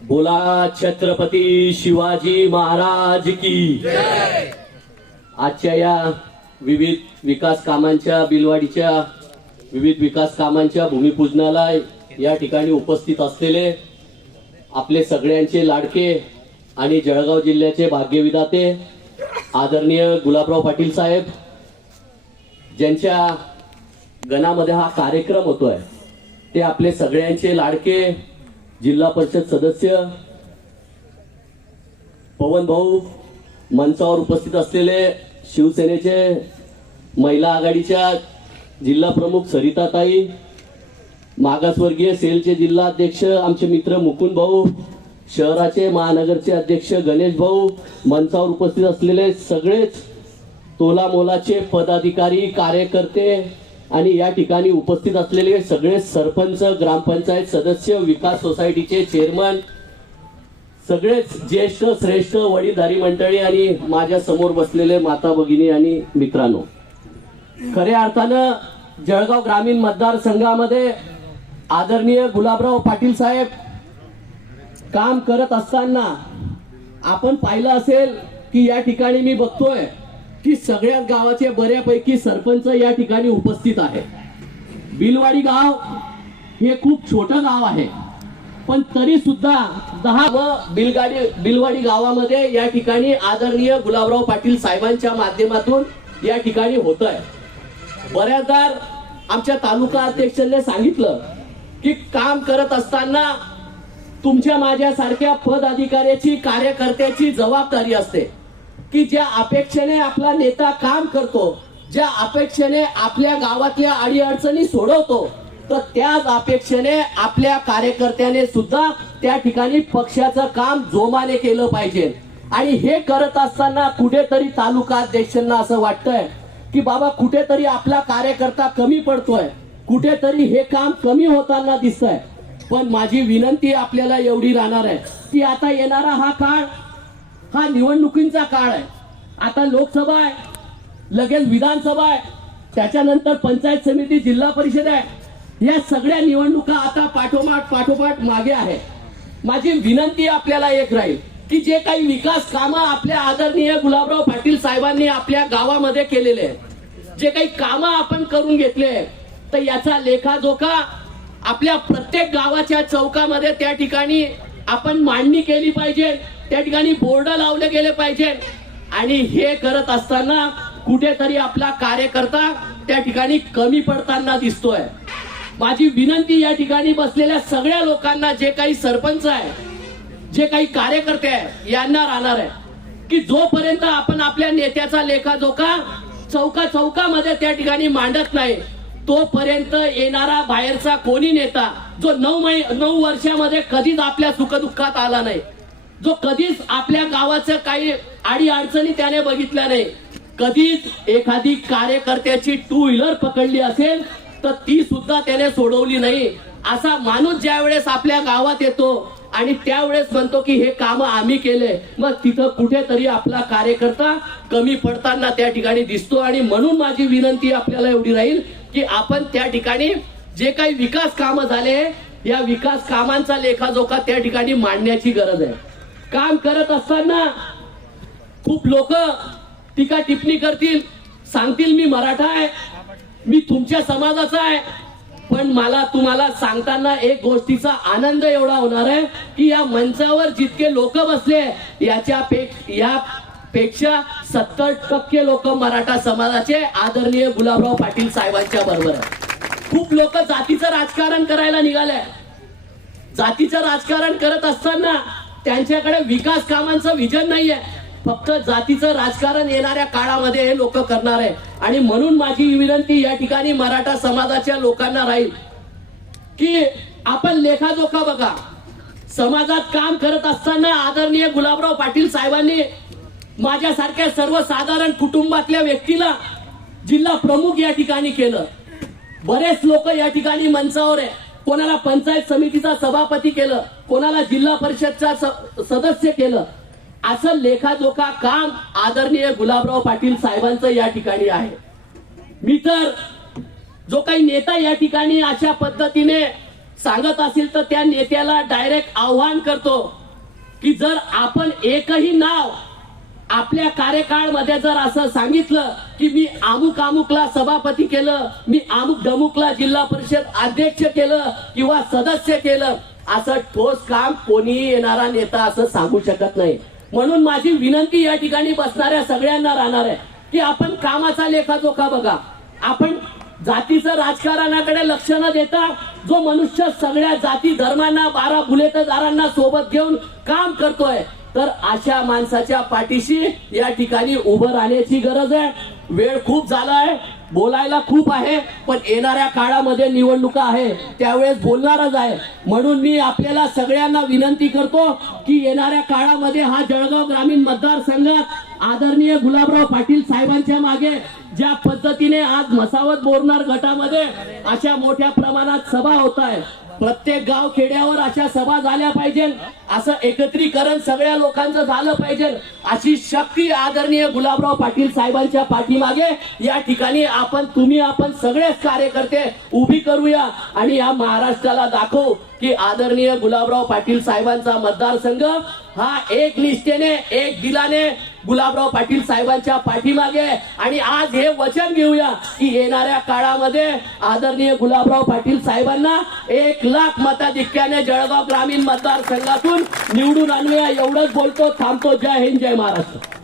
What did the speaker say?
बोला छत्रपती शिवाजी महाराज की. आजच्या या विविध विकास कामांच्या बिलवाडीच्या विविध विकास कामांच्या भूमिपूजनाला या ठिकाणी उपस्थित असलेले आपले सगळ्यांचे लाडके आणि जळगाव जिल्ह्याचे भाग्यविधाते आदरणीय गुलाबराव पाटील साहेब ज्यांच्या गणामध्ये हा कार्यक्रम होतोय ते आपले सगळ्यांचे लाडके जिल्हा परिषद सदस्य पवन भाऊ मंचावर उपस्थित असलेले शिवसेनेचे महिला आघाडीच्या जिल्हा प्रमुख सरिताताई मागासवर्गीय सेलचे जिल्हा अध्यक्ष आमचे मित्र मुकुंद भाऊ शहराचे महानगरचे अध्यक्ष गणेश भाऊ मंचावर उपस्थित असलेले सगळेच तोला मोलाचे पदाधिकारी कार्यकर्ते आणि या ठिकाणी उपस्थित असलेले सगळे सरपंच ग्रामपंचायत सदस्य विकास सोसायटीचे चेअरमन सगळेच ज्येष्ठ श्रेष्ठ वडीलधारी मंडळी आणि माझ्यासमोर बसलेले माता भगिनी आणि मित्रांनो. खऱ्या अर्थानं जळगाव ग्रामीण मतदारसंघामध्ये आदरणीय गुलाबराव पाटील साहेब काम करत असताना आपण पाहिलं असेल की या ठिकाणी मी बघतोय की सगळ्याच गावाचे बऱ्यापैकी सरपंच या ठिकाणी उपस्थित आहे बिलवाडी गाव हे खूप छोटं गाव आहे. पण तरी सुद्धा दहा व बिलगाडी बिलवाडी गावामध्ये या ठिकाणी आदरणीय गुलाबराव पाटील साहेबांच्या माध्यमातून या ठिकाणी होत आहे बऱ्याचदा आमच्या तालुका अध्यक्षांनी सांगितलं की काम करत असताना तुमच्या माझ्यासारख्या पदाधिकाऱ्याची कार्यकर्त्याची जबाबदारी असते. की ज्या अपेक्षेने आपला नेता काम करतो ज्या अपेक्षेने आपल्या गावातल्या अडीअडचणी सोडवतो तर त्याच अपेक्षेने आपल्या कार्यकर्त्याने सुद्धा त्या ठिकाणी पक्षाचं काम जोमाने केलं पाहिजे. आणि हे करत असताना कुठेतरी तालुका अध्यक्षांना असं वाटतंय की बाबा कुठेतरी आपला कार्यकर्ता कमी पडतोय कुठेतरी हे काम कमी होताना दिसतंय. पण माझी विनंती आपल्याला एवढी राहणार आहे की आता येणारा हा काळ हा निवडणुकींचा काळ आहे. आता लोकसभा आहे लगेच विधानसभा आहे त्याच्यानंतर पंचायत समिती जिल्हा परिषद आहे. या सगळ्या निवडणुका आता पाठोपाठ पाठोपाठ मागे आहे माझी विनंती आपल्याला एक राहील की जे काही विकास कामं आपल्या आदरणीय गुलाबराव पाटील साहेबांनी आपल्या गावामध्ये केलेले आहेत जे काही कामं आपण करून घेतले तर याचा लेखाजोखा आपल्या प्रत्येक गावाच्या चौकामध्ये त्या ठिकाणी आपण मांडणी केली पाहिजे त्या ठिकाणी बोर्ड लावले गेले पाहिजे. आणि हे करत असताना कुठेतरी आपला कार्यकर्ता त्या ठिकाणी कमी पडताना दिसतोय. माझी विनंती या ठिकाणी बसलेल्या सगळ्या लोकांना जे काही सरपंच आहे जे काही कार्यकर्ते आहे यांना राहणार आहे की जोपर्यंत आपण आपल्या नेत्याचा लेखाजोखा चौका चौकामध्ये त्या ठिकाणी मांडत नाही तोपर्यंत येणारा बाहेरचा कोणी नेता जो नऊ मै नऊ वर्षामध्ये कधीच आपल्या सुखदुःखात आला नाही जो कधीच आपल्या गावाचं काही आडी अडचणी त्याने बघितल्या नाही कधीच एखादी कार्यकर्त्याची टू व्हीलर पकडली असेल तर ती सुद्धा त्याने सोडवली नाही. असा माणूस ज्या वेळेस आपल्या गावात येतो आणि त्यावेळेस म्हणतो की हे काम आम्ही केले मग तिथं कुठेतरी आपला कार्यकर्ता कमी पडताना त्या ठिकाणी दिसतो आणि म्हणून माझी विनंती आपल्याला एवढी राहील की आपण त्या ठिकाणी जे काही विकास कामं झाले या विकास कामांचा लेखाजोखा त्या ठिकाणी मांडण्याची गरज आहे. काम करत असताना खूप लोक टीका टिप्पणी करतील सांगतील मी मराठा आहे मी तुमच्या समाजाचा आहे. पण मला तुम्हाला सांगताना एक गोष्टीचा आनंद एवढा होणार आहे की या मंचावर जितके लोक बसले याच्या या पेक्षा सत्तर टक्के लोक मराठा समाजाचे आदरणीय गुलाबराव पाटील साहेबांच्या बरोबर आहे खूप लोक जातीचं राजकारण करायला निघाले जातीचं राजकारण करत असताना त्यांच्याकडे विकास कामांचं विजन नाहीये. फक्त जातीचं राजकारण येणाऱ्या काळामध्ये हे लोक करणार आहे आणि म्हणून माझी विनंती या ठिकाणी मराठा समाजाच्या लोकांना राहील. की आपण लेखाजोखा बघा. समाजात काम करत असताना आदरणीय गुलाबराव पाटील साहेबांनी माझ्यासारख्या सर्वसाधारण कुटुंबातल्या व्यक्तीला जिल्हा प्रमुख या ठिकाणी केलं. बरेच लोक या ठिकाणी मंचावर आहे. कोणाला पंचायत समितीचा सभापती केलं कोणाला जिल्हा परिषदचा स- सदस्य केलं. असं लेखाजोखा काम आदरणीय गुलाबराव पाटील साहेबांचं या ठिकाणी आहे. मी तर जो काही नेता या ठिकाणी अशा पद्धतीने सांगत असेल तर त्या नेत्याला डायरेक्ट आव्हान करतो की जर आपण एकही नाव आपल्या कार्यकाळमध्ये जर असं सांगितलं की मी अमुक अमुकला सभापती केलं मी अमुक धमुकला जिल्हा परिषद अध्यक्ष केलं किंवा सदस्य केलं असं ठोस काम कोणीही येणारा नेता असं सांगू शकत नाही. म्हणून माझी विनंती या ठिकाणी बसणाऱ्या सगळ्यांना राहणार आहे की आपण कामाचा लेखाजोखा बघा. आपण जातीचं राजकारणाकडे लक्ष न देता जो मनुष्य सगळ्या जाती धर्मांना बारा बुलेतदारांना सोबत घेऊन काम करतोय तर अशा माणसाच्या पाठीशी या ठिकाणी उभं राहण्याची गरज आहे. वेळ खूप झाला आहे. बोलायला खूप आहे पण येणाऱ्या काळामध्ये निवडणुका आहे त्यावेळेस बोलणारच आहे. म्हणून मी आपल्याला सगळ्यांना विनंती करतो की येणाऱ्या काळामध्ये हा जळगाव ग्रामीण मतदारसंघात आदरणीय गुलाबराव पाटील साहेबांच्या मागे ज्या पद्धतीने आज मसावत बोरणार गटामध्ये अशा मोठ्या प्रमाणात सभा होत आहे प्रत्येक गाव खेड्यावर अशा सभा झाल्या पाहिजे. असं एकत्रीकरण सगळ्या लोकांचं झालं पाहिजे. अशी शक्ती आदरणीय गुलाबराव पाटील साहेबांच्या पाठीमागे या ठिकाणी आपण तुम्ही आपण सगळेच कार्यकर्ते उभी करूया. आणि या महाराष्ट्राला दाखवू की आदरणीय गुलाबराव पाटील साहेबांचा मतदारसंघ हा एक निष्ठेने एक दिलाने गुलाबराव पाटील साहेबांच्या पाठीमागे. आणि आज हे वचन घेऊया की येणाऱ्या काळामध्ये आदरणीय गुलाबराव पाटील साहेबांना एक लाख मताधिक्याने जळगाव ग्रामीण मतदारसंघातून निवडून आणूया. एवढंच बोलतो थांबतो. जय हिंद जय महाराष्ट्र.